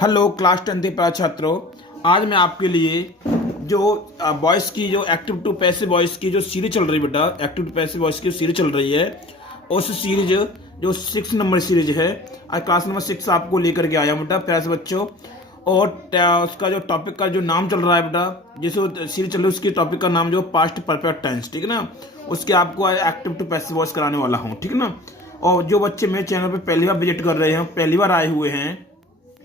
Hello class 10 के प्यारे छात्रों। आज मैं आपके लिए जो वॉइस की जो एक्टिव टू पैसिव वॉइस की जो सीरीज चल रही है बेटा, एक्टिव टू पैसिव वॉइस की सीरीज चल रही है। उस सीरीज जो 6 नंबर सीरीज है, आज क्लास नंबर 6 आपको लेकर के आया बेटा प्यारे बच्चों। और उसका जो टॉपिक का जो नाम चल रहा है बेटा, जिस सीरीज चल रही है उसकी टॉपिक का नाम जो पास्ट परफेक्ट टेंस, ठीक है ना। उसके आपको एक्टिव टू पैसिव वॉइस कराने वाला हूँ, ठीक है ना। और जो बच्चे मेरे चैनल पे पहली बार विजिट कर रहे हैं, पहली बार आए हुए हैं,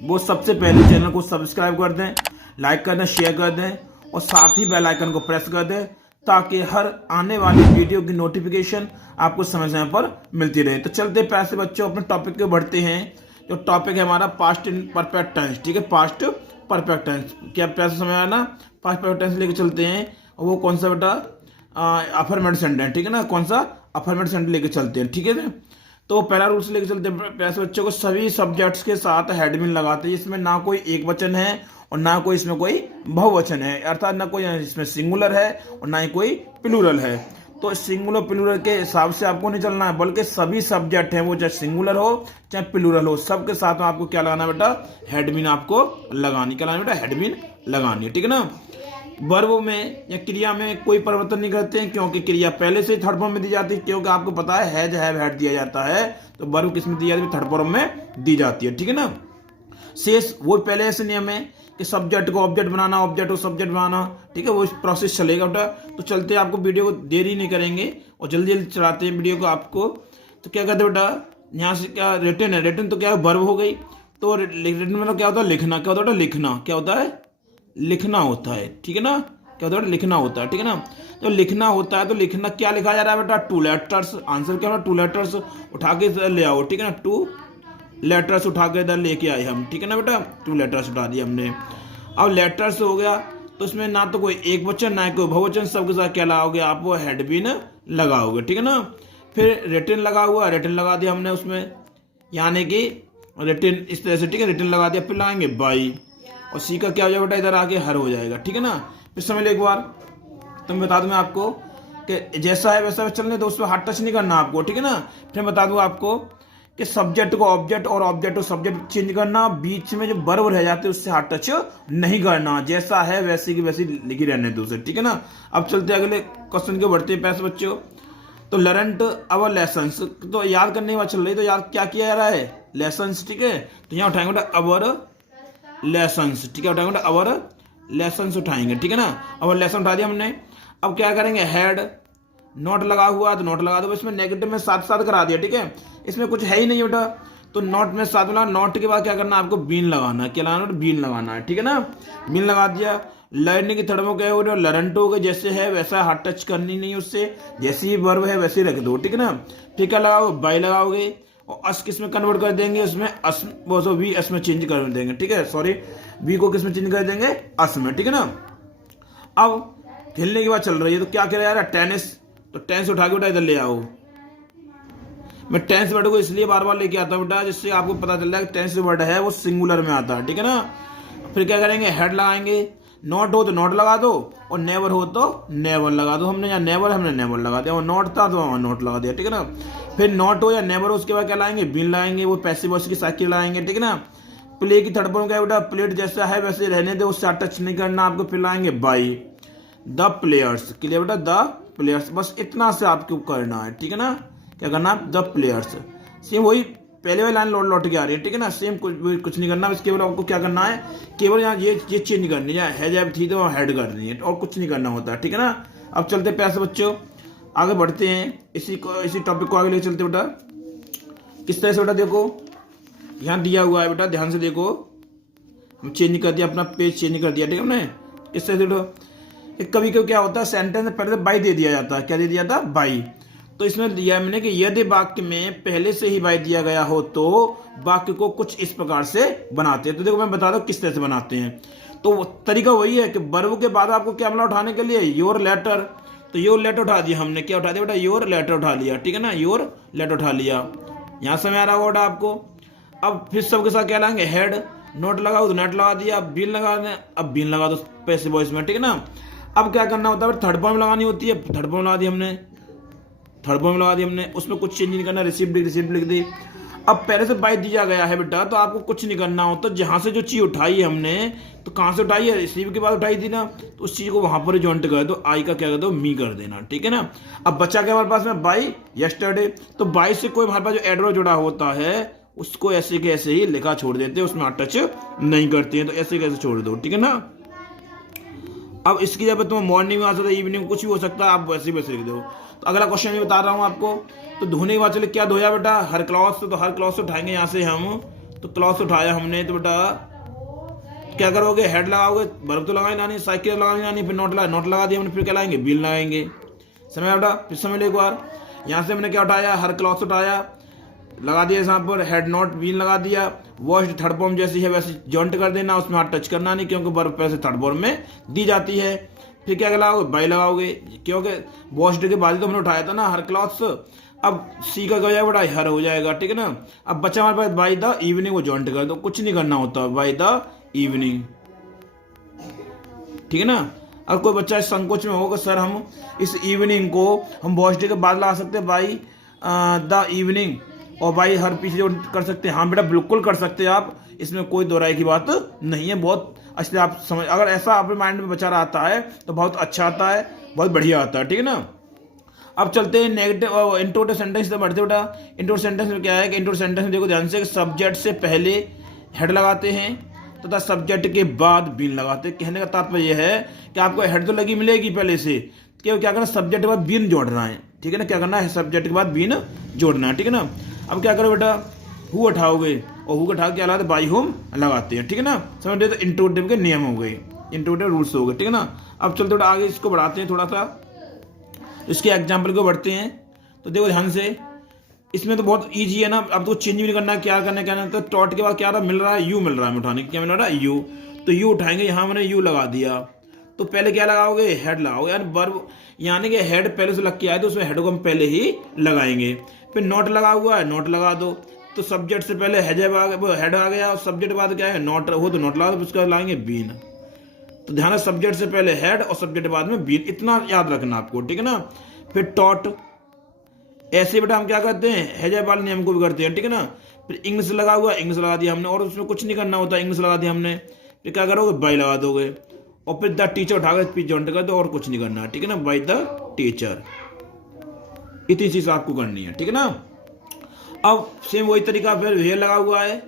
वो सबसे पहले चैनल को सब्सक्राइब कर दें, लाइक कर दें, शेयर कर दें और साथ ही बेल आइकन को प्रेस कर दें ताकि हर आने वाली वीडियो की नोटिफिकेशन आपको समय समय पर मिलती रहे। तो चलते पैसे बच्चों अपने टॉपिक पे बढ़ते हैं। जो टॉपिक है हमारा पास्ट इन परफेक्ट टेंस, ठीक है। पास्ट परफेक्ट टेंस क्या पैसे समय आना, पास्ट परफेक्ट टेंस लेके चलते हैं। वो कौन सा बेटा, अफर्मेटिव सेंटेंस, ठीक है ना। कौन सा अफर्मेटिव सेंटेंस लेके चलते हैं, ठीक है ना। तो पहला रूल से लेके चलते हैं पैसे बच्चों को, सभी सब्जेक्ट्स के साथ हेडमिन लगाते हैं। इसमें ना कोई एक वचन है और ना कोई इसमें कोई बहुवचन है, अर्थात ना कोई इसमें सिंगुलर है और ना ही कोई प्लूरल है। तो सिंगुलर प्लूरल के हिसाब से आपको नहीं चलना है, बल्कि सभी सब्जेक्ट हैं वो चाहे सिंगुलर हो चाहे प्लूरल हो, सबके साथ में आपको क्या लगाना है बेटा, हेडमिन आपको लगानी। क्या लगानी बेटा, हेडमिन लगानी है, ठीक है ना। वर्ब में या क्रिया में कोई परिवर्तन नहीं करते हैं, क्योंकि क्रिया पहले से ही थर्ड फॉर्म में दी जाती है। क्योंकि आपको पता है हैज हैव हैड दिया जाता है, तो वर्ब किस में दी जाती है, थर्ड फॉर्म में दी जाती है, ठीक है ना। शेष वो पहले ऐसे नियम है कि सब्जेक्ट को ऑब्जेक्ट बनाना, ऑब्जेक्ट को सब्जेक्ट बनाना, ठीक है। वो प्रोसेस चलेगा बेटा। तो चलते हैं, आपको वीडियो को देरी नहीं करेंगे और जल्दी जल्दी चलाते हैं वीडियो को आपको। तो क्या कहते हैं बेटा, यहाँ से क्या रिटर्न है, रिटर्न तो क्या है, वर्ब हो गई। तो रिटर्न मतलब क्या होता है, लिखना। क्या होता है, लिखना। क्या होता है, लिखना होता है, ठीक है ना। क्या होता है, लिखना होता है, ठीक है ना। तो लिखना होता है, तो लिखना क्या लिखा जा रहा है बेटा, 2 लेटर्स। आंसर क्या होगा, 2 लेटर्स उठा के इधर ले आओ, ठीक है ना। 2 लेटर्स उठा के इधर लेके आए हम, ठीक है ना बेटा। 2 लेटर्स उठा दिए हमने। अब लेटर्स हो गया तो इसमें ना तो कोई एक वचन ना कोई बहुवचन, सबके साथ क्या लगाओगे आप, वो हेडबिन लगाओगे, ठीक है ना। फिर रिटर्न लगा हुआ, रिटर्न लगा दिया हमने उसमें, यानी कि रिटर्न इस तरह से, ठीक है। रिटर्न लगा दिया, फिर लगाएंगे बाई, और सी का क्या हो जाएगा बेटा, इधर आके हर हो जाएगा, ठीक है ना। फिर समझ लो एक बार, तो मैं बता दूं मैं आपको कि जैसा है वैसा चलने दो, उस पर हाथ टच नहीं करना आपको, ठीक है ना। फिर बता दूं आपको कि सब्जेक्ट को ऑब्जेक्ट और ऑब्जेक्ट को सब्जेक्ट चेंज करना, बीच में जो वर्ब रह जाते हैं उससे हाथ टच नहीं करना, जैसा है वैसे की वैसी लिखी रहने दो उसे, ठीक है ना। अब चलते हैं अगले क्वेश्चन के बढ़ते हैं पैसे बच्चों। तो लर्नड अवर लेसन्स, तो याद करने की बात चल रही है, तो याद क्या किया जा रहा है, लेसन्स, ठीक है। तो यहाँ उठाएंगे बेटा अवर लेसन्स, ठीक है। उठाएंगे अवर लेसन्स उठाएंगे, ठीक है ना। अवर लेसन उठा दिया हमने। अब क्या करेंगे, हेड नोट लगा हुआ तो नोट लगा दो, इसमें नेगेटिव में साथ साथ करा दिया, ठीक है। इसमें कुछ है ही नहीं बेटा, तो नोट में साथ मिला। नोट के बाद क्या करना है, आपको बीन लगाना है। क्या लगाना है, बीन लगाना है, ठीक है ना। बीन लगा दिया। लर्निंग की थर्ड में क्या हो गया, लर्नट हो गए, जैसे है वैसा हाथ टच करनी नहीं उससे, जैसी ही वर्ब है वैसे रख दो, ठीक है ना। फिर क्या लगाओ, बाई लगाओगे और अस किस में कन्वर्ट कर देंगे, उसमें अस वो वी अस में चेंज कर देंगे, ठीक है। सॉरी, वी को किस में चेंज कर देंगे, अस में, ठीक है ना। अब खेलने की बात चल रही है, तो क्या करें यार, टेनिस, तो टेंस उठा के बेटा इधर ले आओ। मैं टेंस वर्ड को इसलिए बार बार लेके आता हूँ बेटा, जिससे आपको पता चल जाए कि टेंस वर्ड है वो सिंगुलर में आता है, ठीक है ना। फिर क्या करेंगे, हेड लगाएंगे। नॉट हो तो नॉट लगा दो और नेवर हो तो नेवर लगा दो। हमने यहाँ नेवर, हमने नेवर लगा दिया, और नॉट था तो वहाँ नॉट लगा दिया, ठीक है ना। फिर नॉट हो या नेवर हो, उसके बाद क्या लाएंगे, बिन लाएंगे, वो पैसिव वॉइस की साइकिल लाएंगे, ठीक है ना। प्ले की थर्ड फॉर्म क्या बेटा, प्लेट जैसा है वैसे रहने दो, उससे टच नहीं करना आपको। फिर लाएंगे बाई द प्लेयर्स, क्लियर बेटा, द प्लेयर्स, बस इतना से आपको करना है, ठीक है ना। क्या करना है, द प्लेयर्स। सेम वही पहले वाली लाइन लौट के आ रही है, ठीक है ना। सेम कुछ नहीं करना, केवल आपको क्या करना है, केवल यहाँ ये चेंज करनी है, हैज थी तो हेड करनी है, और कुछ नहीं करना होता है, ठीक है ना। अब चलते पैसे बच्चों, आगे बढ़ते हैं, इसी टॉपिक को आगे लेके चलते बेटा। किस तरह से बेटा, देखो यहाँ दिया हुआ है बेटा, ध्यान से देखो, चेंज कर दिया, अपना पेज चेंज कर दिया, ठीक है ना। किस तरह से बेटा, कभी कभी क्या होता है, सेंटेंस में पहले बाई दे दिया जाता है। क्या दे दिया था, बाई। तो इसमें दिया मैंने कि यदि वाक्य में पहले से ही बाई दिया गया हो तो वाक्य को कुछ इस प्रकार से बनाते हैं। तो देखो मैं बता दूं किस तरह से बनाते हैं। तो तरीका वही है कि वर्ब के बाद आपको क्या मिला उठाने के लिए, योर लेटर। तो योर लेटर उठा दिया हमने, क्या उठा दिया बेटा, योर लेटर उठा लिया, ठीक है ना। योर लेटर उठा लिया, यहां समय आ रहा होगा आपको। अब फिर सबके साथ क्या लाएंगे, हेड, नोट लगाओ तो नेट लगा दिया, बिन लगा दें, अब बिन लगा दो पैसिव वॉइस में, ठीक है ना। अब क्या करना होता है, थर्ड फॉर्म लगानी होती है। थर्ड फॉर्म लगा दी हमने, थर्ड फॉर्म लगा दी हमने, उसमें कुछ चेंज नहीं करना, रिसीव्ड लिख दी। अब पहले से बाई दिया गया है बेटा, तो आपको कुछ नहीं करना होता। जहां से जो चीज उठाई है हमने, तो कहां से उठाई है, रिसीव के बाद उठाई थी ना, तो उस चीज को वहां पर जॉइंट कर दो, आई का क्या कर दो, मी कर देना, ठीक है ना। अब बच्चा क्या हमारे पास में, बाई यस्टरडे। तो बाई से कोई हमारे पास जो एडवर्ब जुड़ा होता है उसको ऐसे के ऐसे ही लिखा छोड़ देते हैं, उसमें टच नहीं करते हैं, तो ऐसे कैसे छोड़ दो, ठीक है ना। अब इसकी जब तुम मॉर्निंग में आ सकता है, इवनिंग कुछ भी हो सकता है, आप वैसे ही वैसे लिख दो। तो अगला क्वेश्चन मैं बता रहा हूँ आपको। तो धोने के बाद चले क्या धोया बेटा, हर क्लॉथ से। तो हर क्लॉथ से उठाएंगे यहाँ से हम, तो क्लॉथ उठाया हमने, तो बेटा क्या करोगे, हेड लगाओगे, वर्ब तो लगाए ना नहीं, साइकिल लगानी ना नहीं, फिर नोट लगा दिया हमने, फिर क्या लाएंगे, बिल लगाएंगे। समय बेटा फिर समय ले एक बार, यहाँ से हमने क्या उठाया, हर क्लॉथ उठाया, लगा दिया यहाँ पर हेड नॉट बीन लगा दिया। वॉश थर्ड फॉर्म जैसी है वैसे जॉइंट कर देना, उसमें हाथ टच करना नहीं, क्योंकि वर्ब पैसे थर्ड फॉर्म में दी जाती है। फिर क्या लगाओगे, बाई लगाओगे, क्योंकि वॉश्ड के बाद तो हमने उठाया था ना हर क्लॉथ्स। अब सी का क्या हो जाएगा बेटा, हर हो जाएगा, ठीक है ना। अब बच्चा हमारे पास बाई द इवनिंग, वो जॉइंट कर दो, कुछ नहीं करना होता, बाई द इवनिंग, ठीक है ना। अब कोई बच्चा इस संकोच में होगा, सर हम इस इवनिंग को हम वॉश्ड के बाद लगा सकते हैं, बाई द इवनिंग, और भाई हर पीछे जो कर सकते हैं। हाँ बेटा बिल्कुल कर सकते हैं आप, इसमें कोई दो राय की बात नहीं है। बहुत अच्छे आप समझ, अगर ऐसा आपके माइंड में बचा आता है तो बहुत अच्छा आता है, बहुत बढ़िया आता है, ठीक है ना। अब चलते हैं नेगेटिव इंटरोगेटिव सेंटेंस से बढ़ते बेटा। इंटरोगेटिव सेंटेंस में क्या है कि इंटरोगेटिव सेंटेंस में देखो ध्यान से, सब्जेक्ट से पहले हेड लगाते हैं तथा सब्जेक्ट के बाद बीन लगाते हैं। कहने का तात्पर्य यह है कि आपको हेड तो लगी मिलेगी पहले से, क्यों क्या करना, सब्जेक्ट के बाद बीन जोड़ना है, ठीक है ना। क्या करना है, सब्जेक्ट के बाद बीन जोड़ना है, ठीक है ना। अब क्या करो बेटा, हु उठाओगे और हु उठा के क्या लगाते, बाई होम लगाते हैं, ठीक है ना। समझ रहे, तो इंट्रोगेटिव के नियम हो गए, इंट्रोगेटिव रूल्स हो गए, ठीक है ना। अब चलते थोड़ा आगे इसको बढ़ाते हैं थोड़ा सा, इसके एग्जाम्पल को बढ़ते हैं। तो देखो ध्यान से, इसमें तो बहुत ईजी है ना, अब तो चेंज भी नहीं करना, क्या करना क्या नहीं। तो टॉट के बाद क्या रहा, मिल रहा है, यू मिल रहा है उठाने, क्या मिल रहा है, यू। तो यू उठाएंगे, यहाँ मैंने यू लगा दिया, तो पहले क्या लगाओगे, हेड लगाओगे, यानी वर्ब, यानी कि हेड पहले से लग के आए तो उसमें हेड को हम पहले ही लगाएंगे। फिर नॉट लगा हुआ है, नॉट लगा दो, तो सब्जेक्ट से पहले हेड आ गया, और सब्जेक्ट के बाद क्या है, नॉट हो तो नॉट लगा दो, उसके बाद लाएंगे बीन। तो ध्यान है, सब्जेक्ट से पहले हेड और सब्जेक्ट के बाद में बीन, इतना याद रखना आपको, ठीक है ना। फिर टॉट, ऐसे बेटा हम क्या करते हैं, हेजे वाले नियम को भी करते हैं, ठीक है ना। फिर इंग्लिश लगा हुआ, इंग्लिश लगा दिया हमने, और उसमें कुछ नहीं करना होता, इंग्लिश लगा दिया हमने। फिर क्या करोगे, बाई लगा दोगे, और फिर द टीचर उठा कर जॉइंट कर दो, और कुछ नहीं करना, ठीक है ना, बाई द टीचर। इतनी चीज आपको करनी है, ठीक है ना। अब सेम वही तरीका, फिर वेयर लगा हुआ है,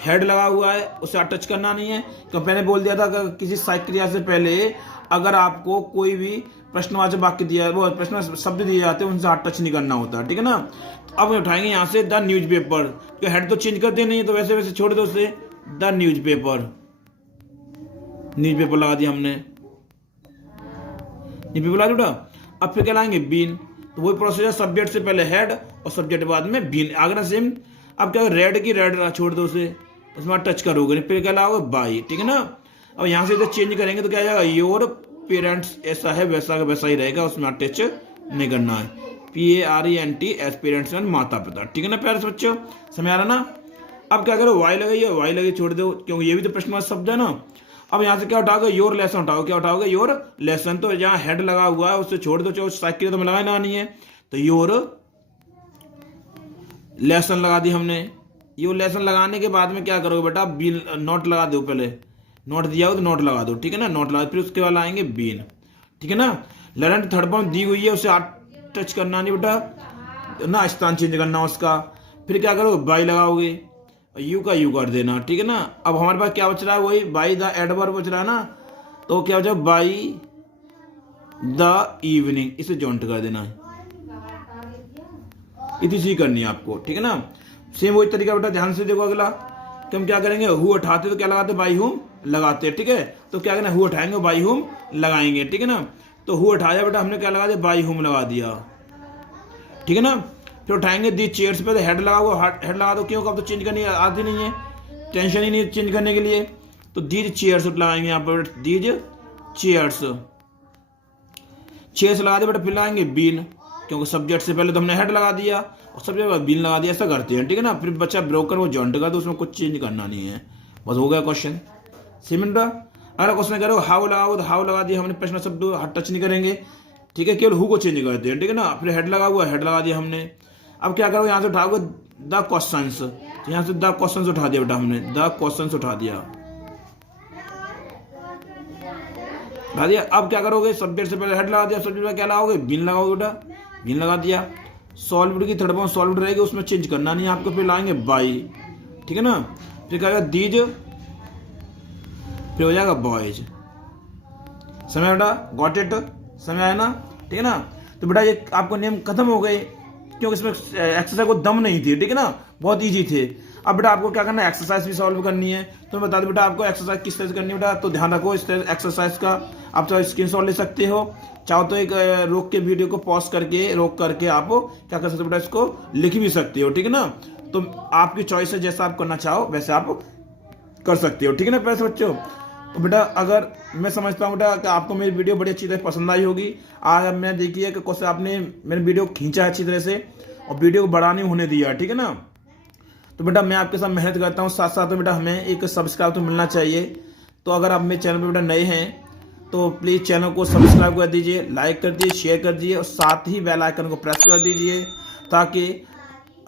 हेड लगा हुआ है, उसे टच करना नहीं है। तो मैंने बोल दिया था कि किसी सहायक क्रिया से पहले अगर आपको कोई भी प्रश्नवाचक वाक्य दिया, वो प्रश्न शब्द दिए जाते हैं, उनसे हाथ टच नहीं करना होता, ठीक है ना। तो अब उठाएंगे यहाँ से द न्यूज़पेपर, तो हेड तो चेंज करते नहीं है, तो वैसे वैसे छोड़ दो उसे, द न्यूज़पेपर, न्यूज़पेपर लगा दिया हमने, न्यूज़पेपर लगा दिया। अब फिर क्या लाएंगे, बीन, तो वही प्रोसीजर, सब्जेक्ट से पहले हेड और सब्जेक्ट के बाद में बीन, आगे ना सेम। अब क्या, रेड की रेड छोड़ दो उसे, उसमें टच करोगे, फिर क्या लाओगे, बाई, ठीक है ना। अब यहाँ से इधर चेंज करेंगे तो क्या आ जाएगा, योर पेरेंट्स, ऐसा है वैसा का वैसा ही रहेगा, उसमें टच नहीं करना है, PARENTS, पेरेंट्स माता पिता, ठीक है ना प्यारे बच्चों, समझ आ रहा ना। अब क्या करो, वाई लगाइए, वाई लगे छोड़ दो, क्योंकि ये भी तो प्रश्नवाचक शब्द है ना। अब यहाँ से क्या उठाओगे, योर लेसन उठाओ, क्या उठाओगे, योर लेसन। तो जहाँ हेड लगा हुआ है उससे छोड़ दो, चाहे साइकिल तो लगाए ना नहीं है, तो योर लेसन लगा दी हमने। योर लेसन लगाने के बाद में क्या करोगे बेटा, बीन, नोट लगा दो, पहले नोट दिया हो तो नोट लगा दो, ठीक है ना, नोट लगा, फिर उसके बाद आएंगे बीन, ठीक है ना। लर्न थर्ड फॉर्म दी हुई है, उसे टच करना नहीं बेटा ना, स्थान चेंज करना उसका। फिर क्या करोगे, बाई लगाओगे, यू का यू कर देना, ठीक है ना। अब हमारे पास क्या बच रहा है, वही बाई द एडवर्ब बच रहा है ना, तो क्या बचा, बाई द इवनिंग, इसे जॉइंट कर देना है, इतनी चीज करनी है आपको, ठीक है ना। सेम वही तरीका बेटा, ध्यान से देखो अगला कि हम क्या करेंगे, हु उठाते तो क्या लगाते, बाई हुम लगाते, ठीक है। तो क्या करना, हु उठाएंगे, बाई हुम लगाएंगे, ठीक है ना। तो हु उठाया बेटा हमने, क्या लगा दिया, बाई हुम लगा दिया, ठीक है ना। फिर उठाएंगे दी चेयर्स पे, तो हेड लगा हुआ, हेड लगा दो, क्यों, अब तो चेंज करनी आती नहीं है, टेंशन ही नहीं चेंज करने के लिए। तो दीज चेयर्स लगाएंगे यहाँ पर, दीज चेयर्स, चेयर्स लगा दे बेटा, फिर लगाएंगे बीन, क्योंकि सब्जेक्ट से पहले तो हमने हेड लगा दिया और सब्जेक्ट बाद बीन लगा दिया, ऐसा करते हैं, ठीक है ना। फिर बच्चा ब्रोकर वो जॉइंट कर दो, उसमें कुछ चेंज करना नहीं है, बस हो गया क्वेश्चन। सीमेंट अगला क्वेश्चन करो, हाउ लगाओ, तो हाउ लगा दिया हमने, प्रश्न शब्द टच नहीं करेंगे, ठीक है, केवल हु को चेंज करते हैं, ठीक है ना। फिर हेड लगा हुआ, हेड लगा दिया हमने। अब क्या करोगे, यहाँ से उठाओगे द क्वेश्चंस, यहाँ से द क्वेश्चंस उठा दिया बेटा, हमने द क्वेश्चंस उठा दिया। अब क्या करोगे, सब्जेक्ट से पहले हेड लगा दिया, सब्जेक्ट में क्या लगाओगे, बीन लगाओगे बेटा, बीन लगा दिया। सॉल्वड की थर्ड फॉर्म सॉल्वड रहेगी, उसमें चेंज करना नहीं आपको, फिर लाएंगे बाई, ठीक है ना। फिर क्या आएगा दीज, फिर हो जाएगा बॉयज। समय बेटा, गॉट इट, समय आया ना, ठीक है ना। तो बेटा ये आपको नियम खत्म हो गए, क्योंकि इसमें एक्सरसाइज को दम नहीं थी, ठीक है ना, बहुत इजी थे। अब बेटा आपको क्या करना है, एक्सरसाइज भी सॉल्व करनी है। तो मैं बता दूं बेटा आपको एक्सरसाइज किस तरह से करनी है बेटा, तो ध्यान रखो इस एक्सरसाइज का। आप तो स्क्रीनशॉट ले सकते हो, चाहो तो एक रोक के वीडियो को पॉज करके रोक करके आप क्या कर सकते हो बेटा, इसको लिख भी सकते हो, ठीक है ना। तो आपकी चॉइस है, जैसा आप करना चाहो वैसे आप कर सकते हो, ठीक है ना प्यारे बच्चों। तो बेटा अगर मैं समझता हूँ बेटा कि आपको मेरी वीडियो बड़ी अच्छी तरह पसंद आई होगी। आज मैं देखिए कि कैसे आपने मेरी वीडियो खींचा अच्छी तरह से और वीडियो को बड़ा नहीं होने दिया, ठीक है ना। तो बेटा मैं आपके साथ मेहनत करता हूँ, साथ साथ में बेटा हमें एक सब्सक्राइब तो मिलना चाहिए। तो अगर आप मेरे चैनल पर बेटा नए हैं तो प्लीज़ चैनल को सब्सक्राइब कर दीजिए, लाइक कर दीजिए, शेयर कर दीजिए और साथ ही बेल आइकन को प्रेस कर दीजिए, ताकि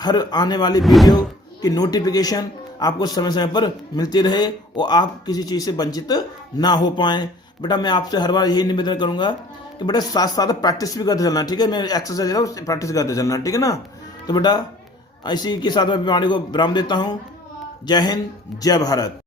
हर आने वाली वीडियो की नोटिफिकेशन आपको समय समय पर मिलती रहे और आप किसी चीज़ से वंचित ना हो पाएँ। बेटा मैं आपसे हर बार यही निवेदन करूँगा कि बेटा साथ साथ प्रैक्टिस भी करते चलना, ठीक है। मैं एक्सरसाइज है उससे प्रैक्टिस करते चलना, ठीक है ना। तो बेटा इसी के साथ मैं वाणी को विराम देता हूँ। जय हिंद, जय भारत।